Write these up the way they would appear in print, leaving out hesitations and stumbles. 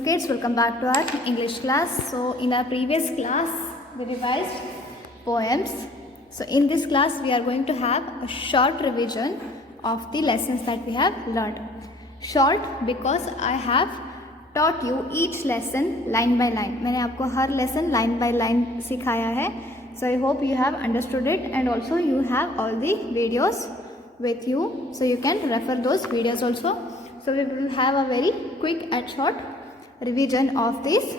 Hello kids, welcome back to our English class. So in our previous class we revised poems. So in this class we are going to have a short revision of the lessons that we have learned. Short because I have taught you each lesson line by line. मैंने आपको हर lesson line by line सिखाया है. So I hope you have understood it and also you have all the videos with you. So you can refer those videos also. So we will have a very quick and short revision of these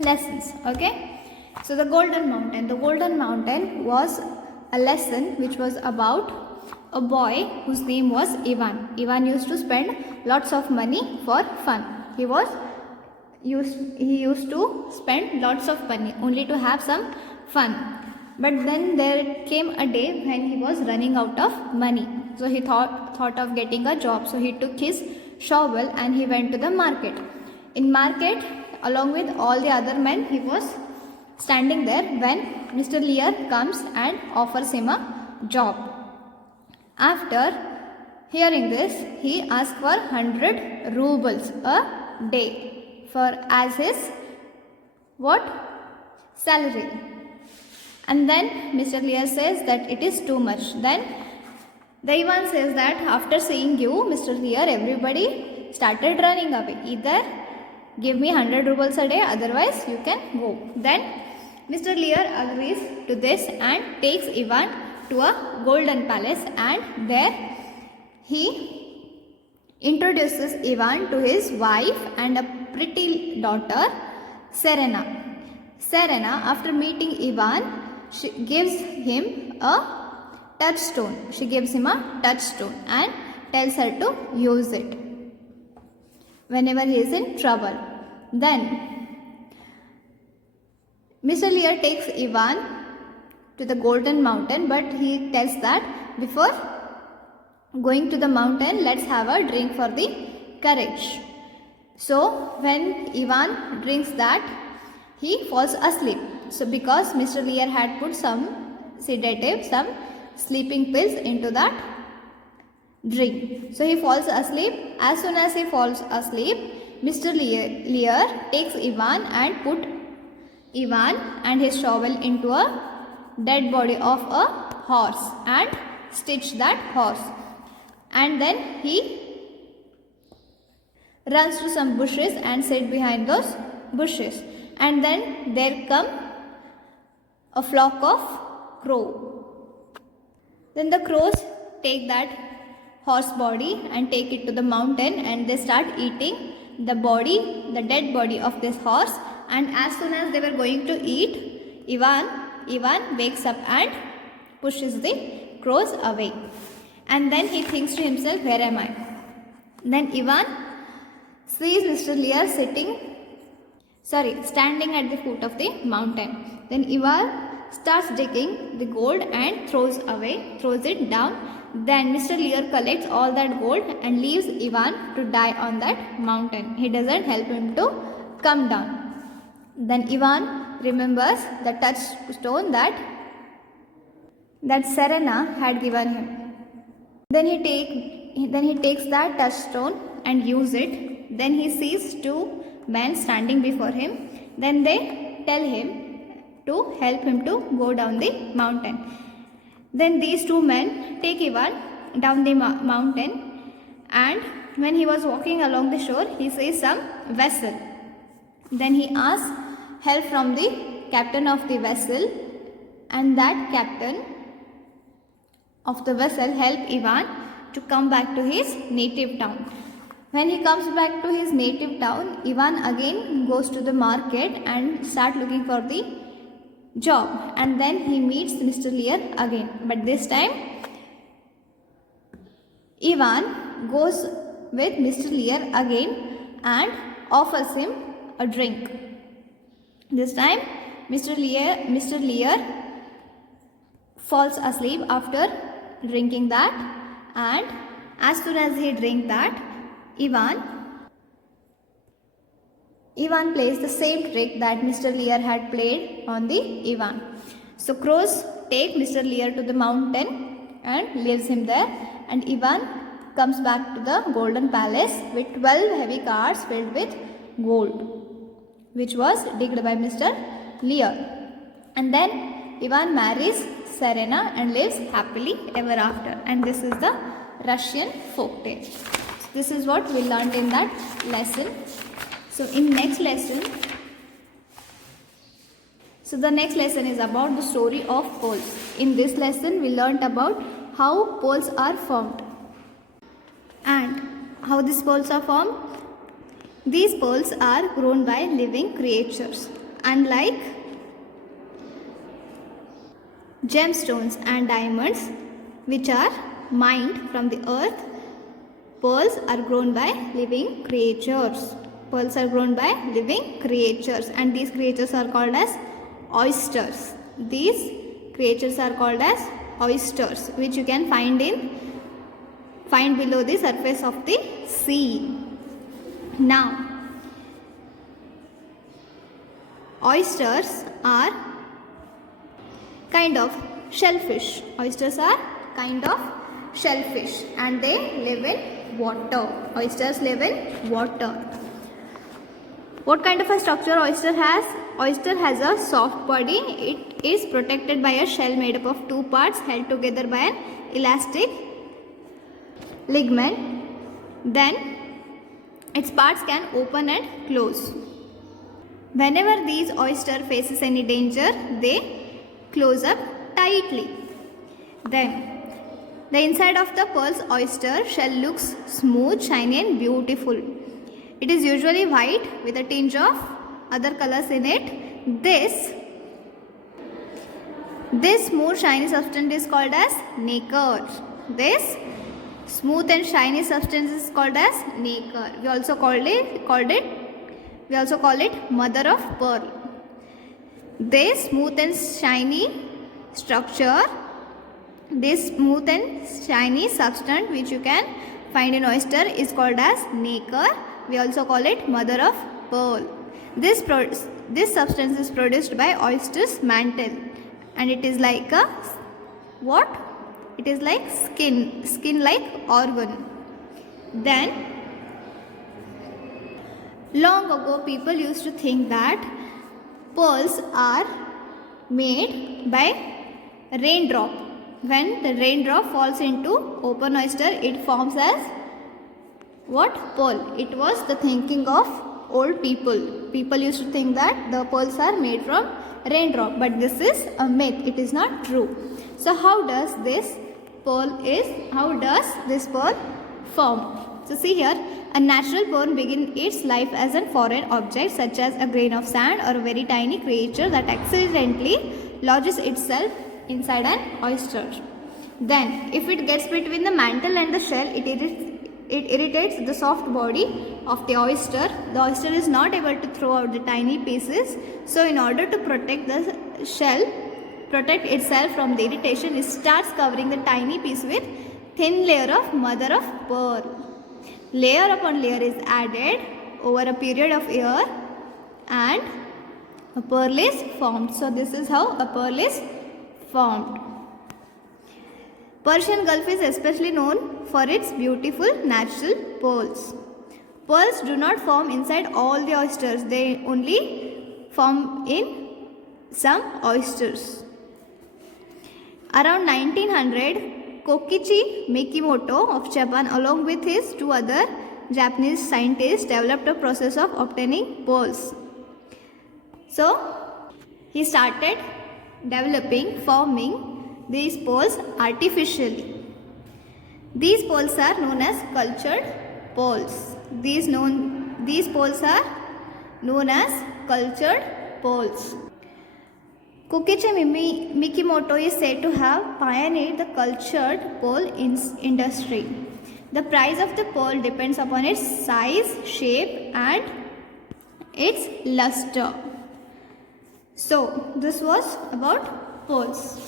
lessons. Okay. So the Golden Mountain. The Golden Mountain was a lesson which was about a boy whose name was Ivan. Ivan used to spend lots of money for fun. He used to spend lots of money only to have some fun. But then there came a day when he was running out of money. So he thought of getting a job. So he took his shovel and he went to the market. In market, along with all the other men, he was standing there when Mr. Lear comes and offers him a job. After hearing this, he asked for 100 rubles a day as his salary. And then Mr. Lear says that it is too much. Then the Ivan says that after seeing you, Mr. Lear, everybody started running away. Either give me 100 rubles a day, otherwise you can go. Then Mr. Lear agrees to this and takes Ivan to a golden palace, and there he introduces Ivan to his wife and a pretty daughter, Serena. Serena, after meeting Ivan, she gives him a touchstone. She gives him a touchstone and tells her to use it whenever he is in trouble. Then Mr. Lear takes Ivan to the Golden Mountain, but he tells that before going to the mountain, let's have a drink for the courage. So when Ivan drinks that, he falls asleep. So because Mr. Lear had put some sedative, some sleeping pills into that drink. So he falls asleep. As soon as he falls asleep, Mr. Lear takes Ivan and put Ivan and his shovel into a dead body of a horse and stitch that horse. And then he runs to some bushes and sit behind those bushes. And then there come a flock of crows. Then the crows take that horse body and take it to the mountain, and they start eating the dead body of this horse. And as soon as they were going to eat, Ivan wakes up and pushes the crows away. And then he thinks to himself, where am I? Then Ivan sees Mr. Lear standing at the foot of the mountain. Then Ivan starts digging the gold and throws it down. Then Mr. Lear collects all that gold and leaves Ivan to die on that mountain. He doesn't help him to come down. Then Ivan remembers the touchstone that Serena had given him. Then he takes that touchstone and uses it. Then he sees two men standing before him. Then they tell him to help him to go down the mountain. Then these two men take Ivan down the mountain, and when he was walking along the shore, he sees some vessel. Then he asks help from the captain of the vessel, and that captain of the vessel helped Ivan to come back to his native town. When he comes back to his native town, Ivan again goes to the market and start looking for the job, and then he meets Mr. Lear again. But this time Ivan goes with Mr. Lear again and offers him a drink. This time Mr. Lear falls asleep after drinking that, and as soon as he drinks that, Ivan plays the same trick that Mr. Lear had played on the Ivan. So crows take Mr. Lear to the mountain and leaves him there, and Ivan comes back to the Golden Palace with 12 heavy carts filled with gold, which was digged by Mr. Lear. And then Ivan marries Serena and lives happily ever after. And this is the Russian folk tale. So this is what we learned in that lesson. So in next lesson, the next lesson is about the story of pearls. In this lesson, we learnt about how pearls are formed. And how these pearls are formed? These pearls are grown by living creatures. Unlike gemstones and diamonds, which are mined from the earth, pearls are grown by living creatures. Pearls are grown by living creatures, and these creatures are called as oysters. These creatures are called as oysters, which you can find below the surface of the sea. Now, oysters are kind of shellfish. Oysters are kind of shellfish, and they live in water. Oysters live in water. What kind of a structure oyster has? Oyster has a soft body. It is protected by a shell made up of two parts held together by an elastic ligament. Then its parts can open and close. Whenever these oyster faces any danger, they close up tightly. Then the inside of the pearl's oyster shell looks smooth, shiny and beautiful. It is usually white with a tinge of other colors in it. This smooth shiny substance is called as nacre. This smooth and shiny substance is called as nacre. We also call it mother of pearl. This smooth and shiny structure, this smooth and shiny substance which you can find in oyster is called as nacre. We also call it mother of pearl. This substance is produced by oyster's mantle, and it is like a what? It is like skin like organ. Then long ago people used to think that pearls are made by raindrop. When the raindrop falls into open oyster, it forms as what? Pearl. It was the thinking of old people. People used to think that the pearls are made from raindrop, but this is a myth. It is not true. So how does this pearl form? So see here, a natural pearl begins its life as a foreign object such as a grain of sand or a very tiny creature that accidentally lodges itself inside an oyster. Then if it gets between the mantle and the shell, it irritates the soft body of the oyster. The oyster is not able to throw out the tiny pieces. So in order to protect the shell, protect itself from the irritation, it starts covering the tiny piece with thin layer of mother of pearl. Layer upon layer is added over a period of year and a pearl is formed. So this is how a pearl is formed. Persian Gulf is especially known for its beautiful natural pearls. Pearls do not form inside all the oysters. They only form in some oysters. Around 1900, Kokichi Mikimoto of Japan along with his two other Japanese scientists developed a process of obtaining pearls. So he started forming these pearls artificially. These pearls are known as cultured pearls. These pearls are known as cultured pearls. Kokichi Mikimoto is said to have pioneered the cultured pearl industry. The price of the pearl depends upon its size, shape and its luster. So this was about pearls.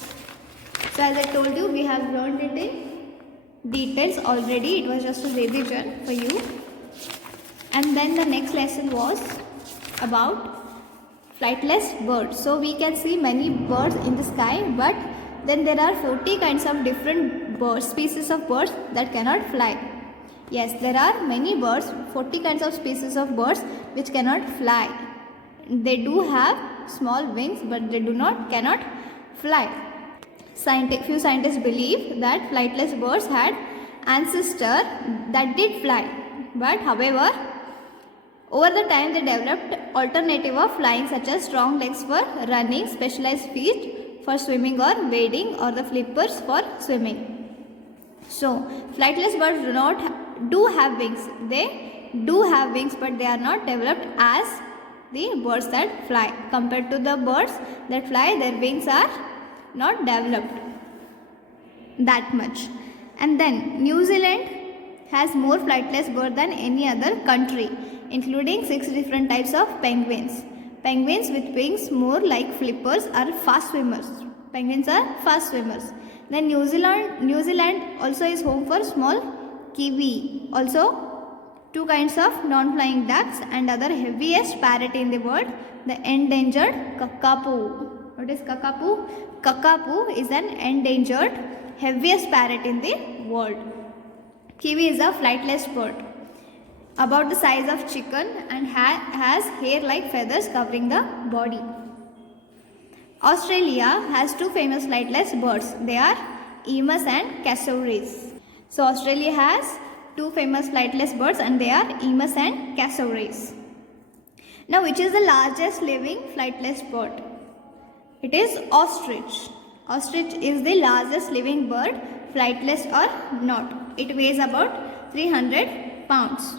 So as I told you, we have learned it in details already. It was just a revision for you. And then the next lesson was about flightless birds. So we can see many birds in the sky, but then there are 40 kinds of different birds, species of birds that cannot fly. Yes, there are many birds, 40 kinds of species of birds which cannot fly. They do have small wings, but they cannot fly. Few scientists believe that flightless birds had ancestor that did fly, but however, over the time they developed alternative of flying, such as strong legs for running, specialized feet for swimming or wading, or the flippers for swimming. So flightless birds do have wings. They do have wings, but they are not developed as the birds that fly. Compared to the birds that fly, their wings are not developed that much. And then New Zealand has more flightless birds than any other country, including 6 different types of penguins. Penguins with wings more like flippers are fast swimmers. Penguins are fast swimmers. Then New Zealand also is home for small kiwi. Also 2 kinds of non-flying ducks and other heaviest parrot in the world, the endangered kakapo. What is kakapo? Kakapo is an endangered heaviest parrot in the world. Kiwi is a flightless bird, about the size of chicken, and has hair like feathers covering the body. Australia has 2 famous flightless birds. They are emus and cassowaries. So Australia has 2 famous flightless birds, and they are emus and cassowaries. Now, which is the largest living flightless bird? It is ostrich. Ostrich is the largest living bird, flightless or not. It weighs about 300 pounds.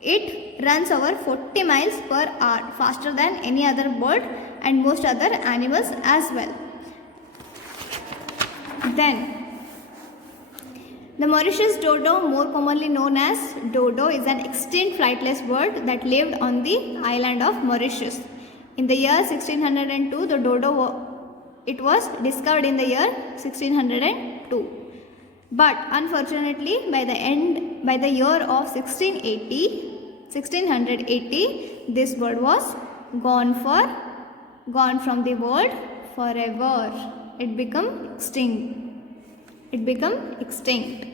It runs over 40 miles per hour, faster than any other bird and most other animals as well. Then, the Mauritius dodo, more commonly known as dodo, is an extinct flightless bird that lived on the island of Mauritius. In the year 1602, the dodo it was discovered in the year 1602. But unfortunately, by the year of 1680, this bird was gone from the world forever. It became extinct.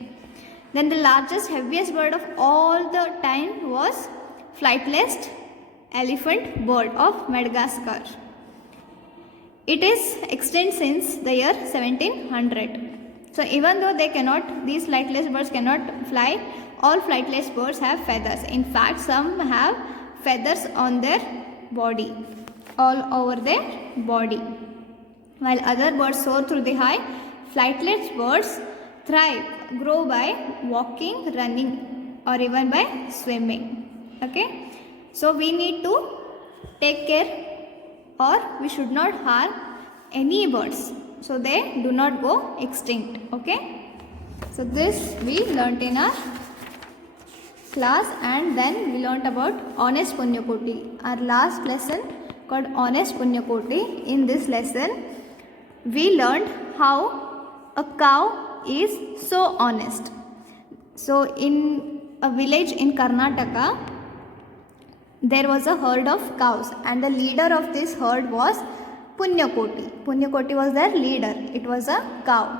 Then the largest, heaviest bird of all the time was flightless elephant bird of Madagascar. It is extinct since the year 1700. So even though these flightless birds cannot fly, all flightless birds have feathers. In fact, some have feathers on their body, all over their body. While other birds soar through the high, flightless birds grow by walking, running, or even by swimming. Okay? So we need to take care, or we should not harm any birds, so they do not go extinct. Okay? So this we learnt in our class, and then we learnt about honest Punyakoti, our last lesson called honest Punyakoti. In this lesson, we learned how a cow is so honest. So in a village in Karnataka, there was a herd of cows, and the leader of this herd was Punyakoti. Punyakoti was their leader. It was a cow.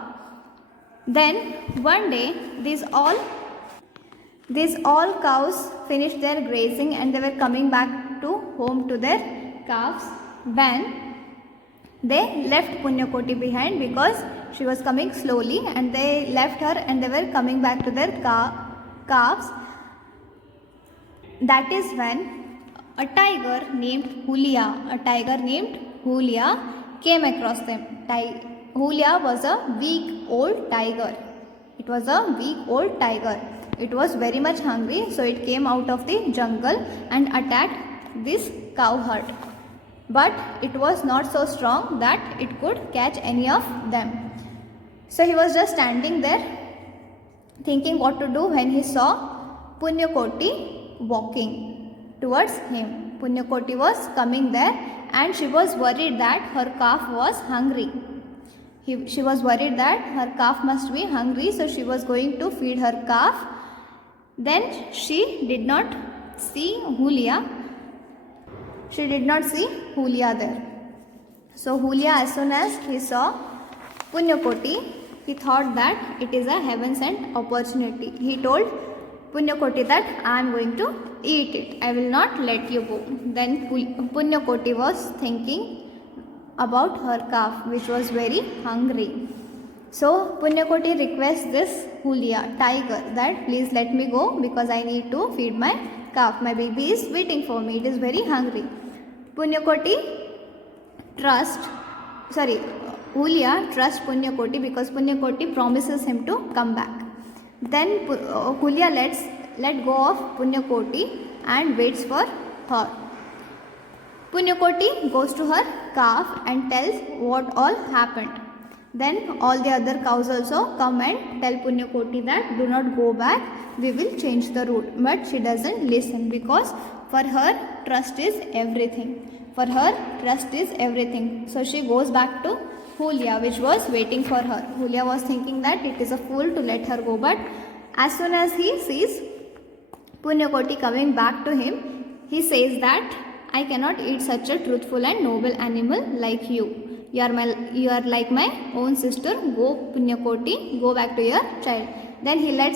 Then one day these all cows finished their grazing, and they were coming back to home to their calves when they left Punyakoti behind, because she was coming slowly, and they left her and they were coming back to their calves. That is when a tiger named Hulia came across them. Hulia was a weak old tiger. It was very much hungry, so it came out of the jungle and attacked this cow herd. But it was not so strong that it could catch any of them. So he was just standing there thinking what to do, when he saw Punyakoti walking towards him. Punyakoti was coming there, and she was worried that her calf was hungry. She was worried that her calf must be hungry, so she was going to feed her calf. Then she did not see Hulia. There. So Hulia, as soon as he saw Punyakoti, he thought that it is a heaven sent opportunity. He told Punyakoti that I am going to eat it. I will not let you go. Then Punyakoti was thinking about her calf, which was very hungry. So Punyakoti requests this Hulia, tiger, that please let me go because I need to feed my calf. My baby is waiting for me. It is very hungry. Hulia trusts Punyakoti because Punyakoti promises him to come back. Then Hulia let go of Punyakoti and waits for her. Punyakoti goes to her calf and tells what all happened. Then all the other cows also come and tell Punyakoti that do not go back, we will change the route. But she doesn't listen because for her trust is everything. For her trust is everything. So she goes back to Hulia, which was waiting for her. Hulia was thinking that it is a fool to let her go, but as soon as he sees Punyakoti coming back to him, he says that I cannot eat such a truthful and noble animal like you. You are like my own sister. Go, Punyakoti, go back to your child. Then he let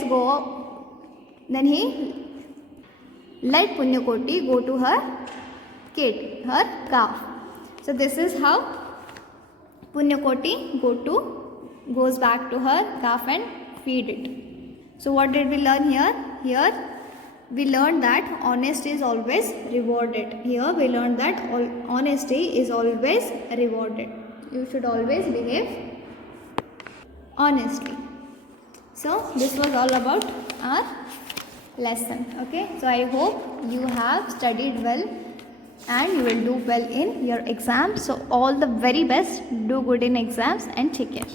Punyakoti go to her kid, her calf. So this is how Punyakoti goes back to her calf and feed it. So what did we learn here? Here we learned that honesty is always rewarded. Here we learned that honesty is always rewarded. You should always behave honestly. So this was all about our lesson. Okay, so I hope you have studied well and you will do well in your exams. So all the very best. Do good in exams and take care.